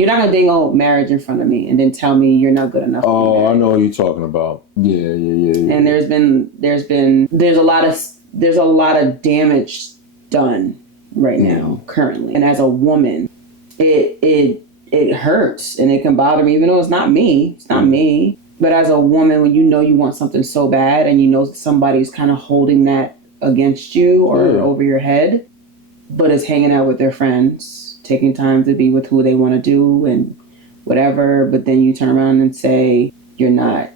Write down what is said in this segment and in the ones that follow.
You're not gonna dangle marriage in front of me and then tell me you're not good enough. Oh, I know what you're talking about. Yeah. And there's a lot of damage done right now, currently. And as a woman, it hurts and it can bother me, even though it's not me. It's not me. But as a woman, when you know you want something so bad and you know somebody's kind of holding that against you or over your head, but is hanging out with their friends, taking time to be with who they want to do and whatever, but then you turn around and say, you're not,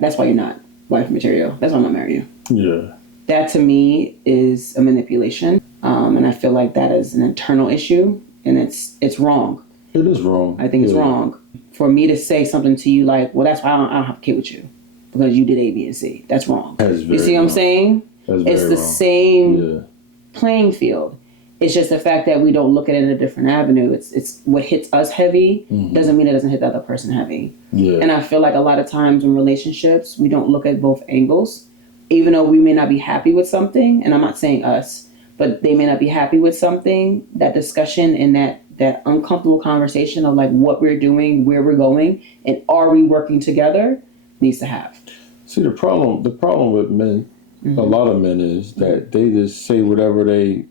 that's why you're not wife material. That's why I'm not marrying you. Yeah. That to me is a manipulation. And I feel like that is an internal issue and it's wrong. It is wrong. I think it's wrong. For me to say something to you like, well, that's why I don't have a kid with you because you did A, B, and C. That's wrong. You see what I'm saying? It's the same playing field. It's just the fact that we don't look at it in a different avenue. It's what hits us heavy doesn't mean it doesn't hit the other person heavy. Yeah. And I feel like a lot of times in relationships, we don't look at both angles. Even though we may not be happy with something, and I'm not saying us, but they may not be happy with something, that discussion and that uncomfortable conversation of like what we're doing, where we're going, and are we working together needs to have. See, the problem with men, a lot of men, is that they just say whatever they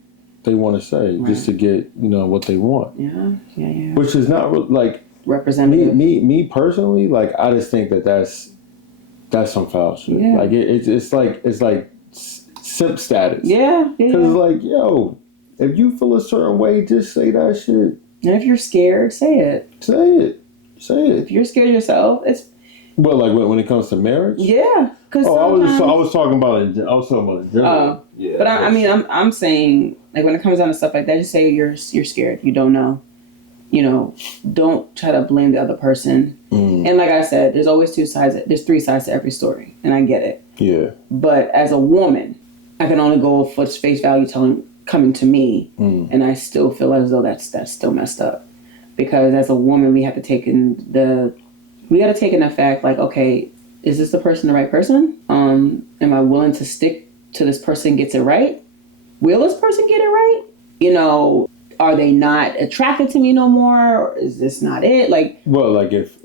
want to say just to get, what they want. Yeah. Which is not like representative. Me personally, like I just think that's some foul shit. Yeah. Like it's like simp status. Yeah. Because it's like, yo, if you feel a certain way, just say that shit. And if you're scared, say it. Say it. If you're scared yourself, it's. Well, like when it comes to marriage. Yeah. Because I was talking about it. I was talking about it. Oh. Yeah. But I'm saying, like, when it comes down to stuff like that, just say you're scared. You don't know. Don't try to blame the other person. And like I said, there's always there's three sides to every story, and I get it. Yeah. But as a woman, I can only go for face value coming to me, and I still feel as though that's still messed up. Because as a woman, we have to take in the fact, like, okay, is this the right person? Am I willing to stick to this person gets it right? Will this person get it right? Are they not attracted to me no more? Or is this not it? Like, well, like if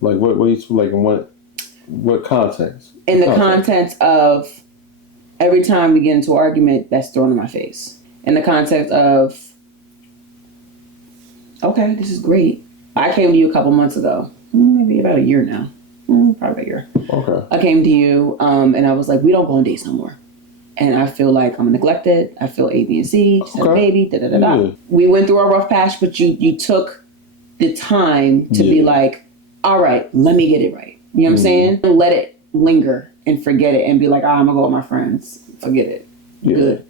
like what you like in what context? In the context of every time we get into an argument, that's thrown in my face. In the context of, okay, this is great. I came to you a couple months ago, maybe about a year now, probably a year. Okay. I came to you, and I was like, we don't go on dates no more. And I feel like I'm neglected. I feel A, B, and C. Just had a baby. Yeah. We went through our rough patch, but you took the time to be like, all right, let me get it right. You know what I'm saying? And let it linger and forget it and be like, I'm going to go with my friends. Forget it. Good.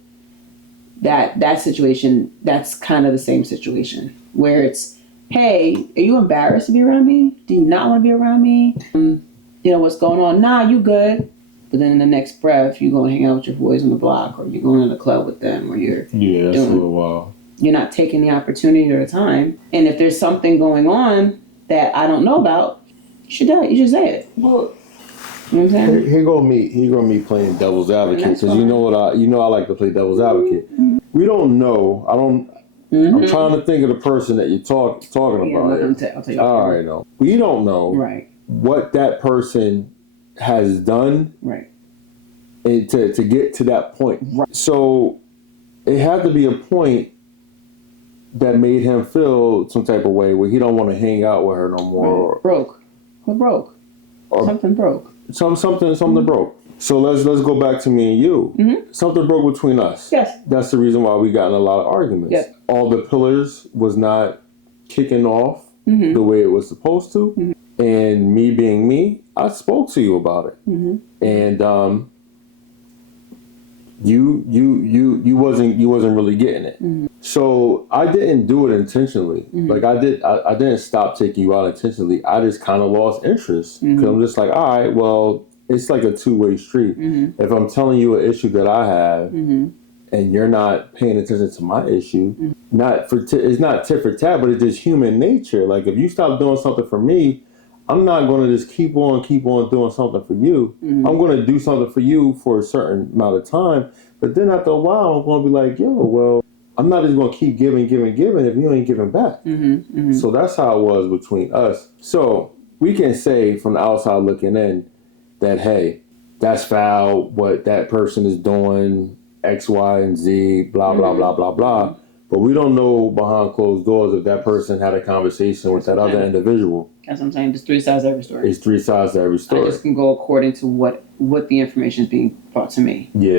That situation, that's kind of the same situation where it's, hey, are you embarrassed to be around me? Do you not want to be around me? What's going on? Nah, you good. But then in the next breath, you go and hang out with your boys on the block, or you're going to the club with them, or that's a little wild. You're not taking the opportunity or the time. And if there's something going on that I don't know about, you should say it. Well, you know what I'm saying? Here go me playing devil's advocate, because I like to play devil's advocate. We don't know. I'm trying to think of the person that you're talking about. I'll tell you. All right, no, we don't know what that person has done and to get to that point. Right. So it had to be a point that made him feel some type of way where he don't want to hang out with her no more. Right. Broke. Who broke? Or something broke. Something broke. So let's go back to me and you. Something broke between us. Yes. That's the reason why we got in a lot of arguments. Yes. All the pillars was not kicking off the way it was supposed to. And me being me, I spoke to you about it, and you wasn't really getting it. So I didn't do it intentionally. Like I didn't stop taking you out intentionally. I just kind of lost interest because I'm just like, all right, well, it's like a two-way street. If I'm telling you an issue that I have, and you're not paying attention to my issue, it's not tit for tat, but it's just human nature. Like if you stop doing something for me, I'm not going to just keep on doing something for you. I'm going to do something for you for a certain amount of time. But then after a while, I'm going to be like, yo, well, I'm not just going to keep giving if you ain't giving back. So that's how it was between us. So we can say from the outside looking in that, hey, that's foul, what that person is doing, X, Y, and Z, blah, blah, blah, blah, blah. But we don't know behind closed doors if that person had a conversation with that other individual. That's what I'm saying. There's three sides to every story. It's three sides to every story. I just can go according to what the information is being brought to me. Yeah.